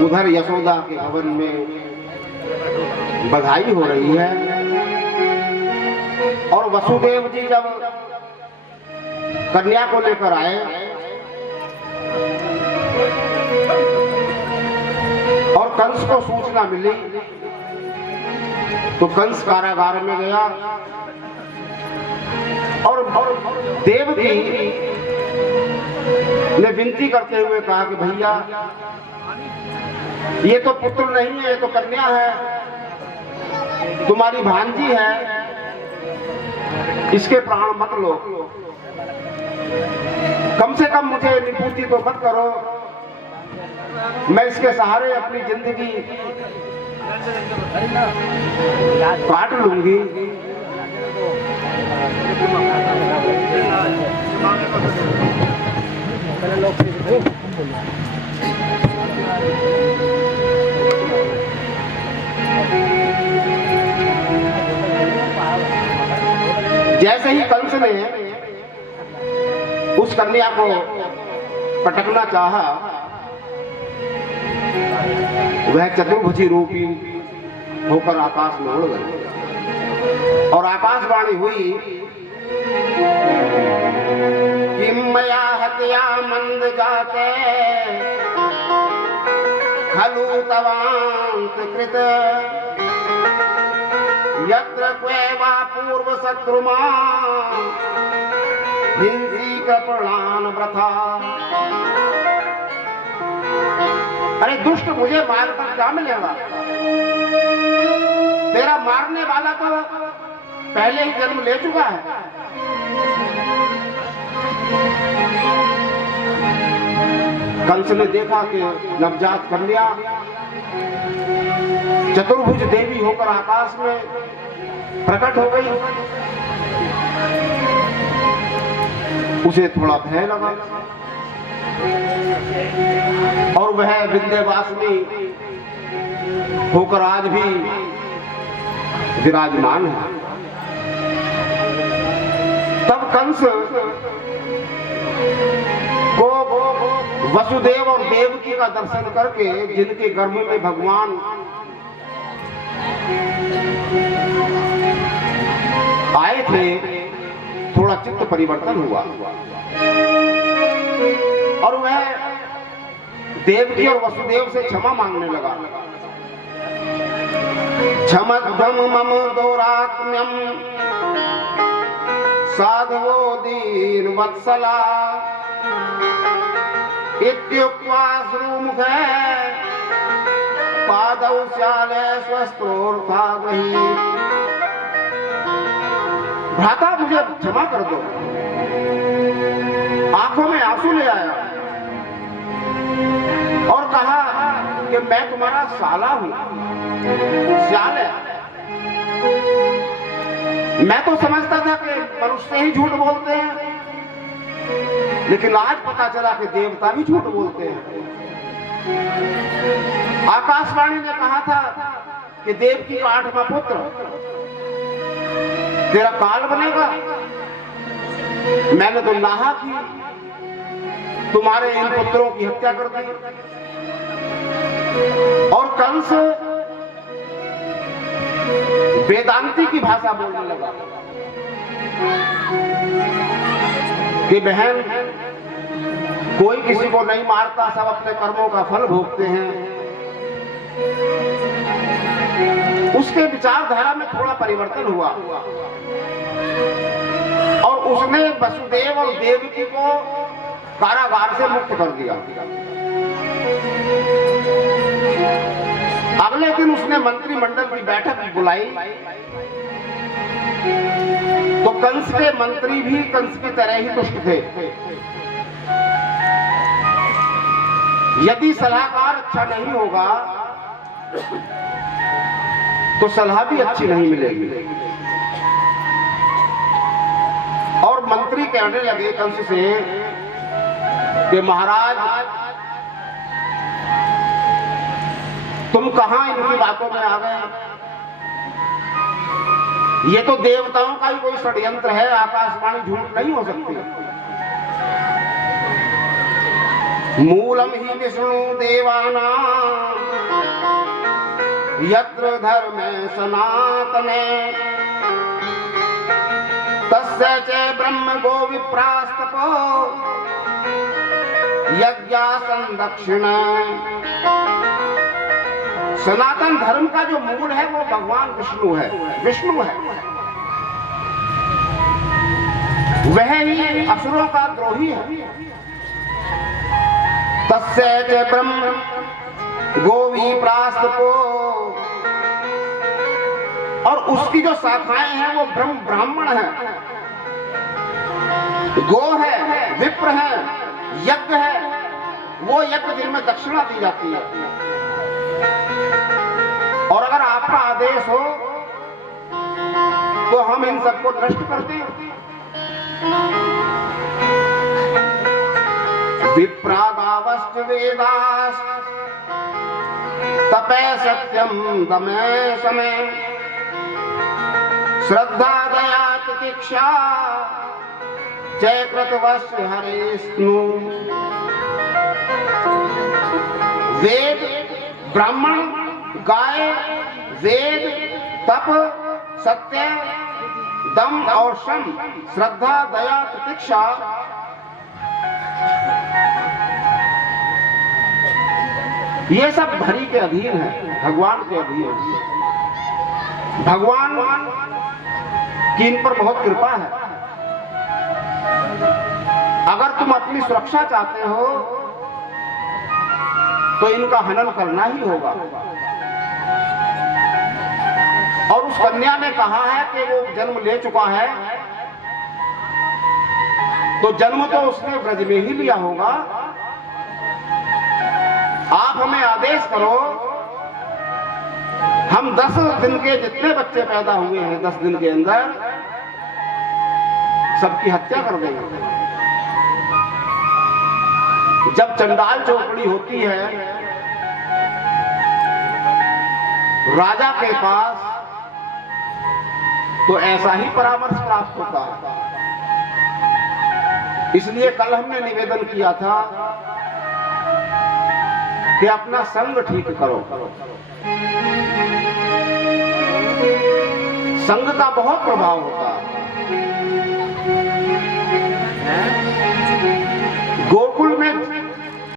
उधर यशोदा के भवन में बधाई हो रही है और वसुदेव जी जब कन्या को लेकर आए और कंस को सूचना मिली तो कंस कारागार में गया और देवकी ने विनती करते हुए कहा कि भैया ये तो पुत्र नहीं है, ये तो कन्या है, तुम्हारी भांजी है, इसके प्राण मत लो, कम से कम मुझे निपूर्ति तो मत करो, मैं इसके सहारे अपनी जिंदगी काट लूंगी। जैसे ही कंस ने उस कन्या को पटकना चाहा, वह चतुर्भुजी रूपी होकर आकाश में उड़ गई और आकाशवाणी हुई कि मया हत्या मंद जाते खलु तवांत कृत यत्र क्वेवा पूर्व शत्रुमा हिंसी कृपणान व्रथा। अरे दुष्ट, मुझे मारकर क्या मिलेगा? तेरा मारने वाला तो पहले ही जन्म ले चुका है। कंस ने देखा कि नवजात कन्या चतुर्भुज देवी होकर आकाश में प्रकट हो गई। उसे थोड़ा भय लगा और वह विंध्यवासिनी होकर आज भी विराजमान है। तब कंस को वसुदेव और देवकी का दर्शन करके, जिनके गर्भ में भगवान आए थे, थोड़ा चित्त परिवर्तन हुआ और वह देवकी और वसुदेव से क्षमा मांगने लगा। क्षमद्भम मम दोरात्म्यम साधवो दीन वत्सला इत्युक्त्वा श्रुमुखे पादौ स्याले स्वस्त्रोर्था वही। भ्राता, मुझे क्षमा कर दो। आंखों में आंसू ले आया और कहा कि मैं तुम्हारा साला हूं, स्याल है। मैं तो समझता था कि मनुष्य ही झूठ बोलते हैं, लेकिन आज पता चला कि देवता भी झूठ बोलते हैं। आकाशवाणी ने कहा था कि देव की 8वां पुत्र तेरा काल बनेगा। मैंने तो नाहा की, तुम्हारे इन पुत्रों की हत्या कर दी। और कंस वेदांती की भाषा बोलने लगा कि बहन, कोई किसी को नहीं मारता, सब अपने कर्मों का फल भोगते हैं। उसके विचारधारा में थोड़ा परिवर्तन हुआ और उसने वसुदेव और देवकी को कारागार से मुक्त कर दिया। अगले दिन उसने मंत्रिमंडल की बैठक बुलाई तो कंस के मंत्री भी कंस की तरह ही दुष्ट थे। यदि सलाहकार अच्छा नहीं होगा तो सलाह भी अच्छी नहीं मिलेगी। और मंत्री कहने लगे कंस से कि महाराज, तुम कहां इनकी बातों में आ गए? ये तो देवताओं का ही कोई षड्यंत्र है, आकाशवाणी झूठ नहीं हो सकती। मूलम ही विष्णु देवानां यत्र धर्मे सनातने तस्य च ब्रह्म गो विप्रास्तपो यज्ञासन दक्षिण। सनातन धर्म का जो मूल है वो भगवान विष्णु है, विष्णु है। वह ही असुरों का द्रोही है। तस्य च ब्रह्म गोवी प्रास्तपो, और उसकी जो शाखाएं हैं वो ब्रह्म ब्राह्मण है, गो है, विप्र है, यज्ञ है, वो यज्ञ जिनमें दक्षिणा दी जाती है। और अगर आपका आदेश हो तो हम इन सबको नष्ट कर दें। विप्रागावश्च वेदाश्च तपे सत्यम दमे समे श्रद्धा दया तितिक्षा जय कृतवश्च हरेष्णु। वेद, ब्राह्मण, गाय, वेद, तप, सत्य, दम और शम, श्रद्धा दया तितिक्षा, ये सब हरि के अधीन है, भगवान के अधीन है। भगवान की इन पर बहुत कृपा है। अगर तुम अपनी सुरक्षा चाहते हो तो इनका हनन करना ही होगा। और उस कन्या ने कहा है कि वो जन्म ले चुका है, तो जन्म तो उसने ब्रज में ही लिया होगा। आप हमें आदेश करो, हम 10 दिन के जितने बच्चे पैदा हुए हैं 10 दिन के अंदर सबकी हत्या कर देंगे। जब चंडाल चौकड़ी होती है राजा के पास तो ऐसा ही परामर्श प्राप्त होता है। इसलिए कल हमने निवेदन किया था कि अपना संग ठीक करो। संग का बहुत प्रभाव होता है। गोकुल में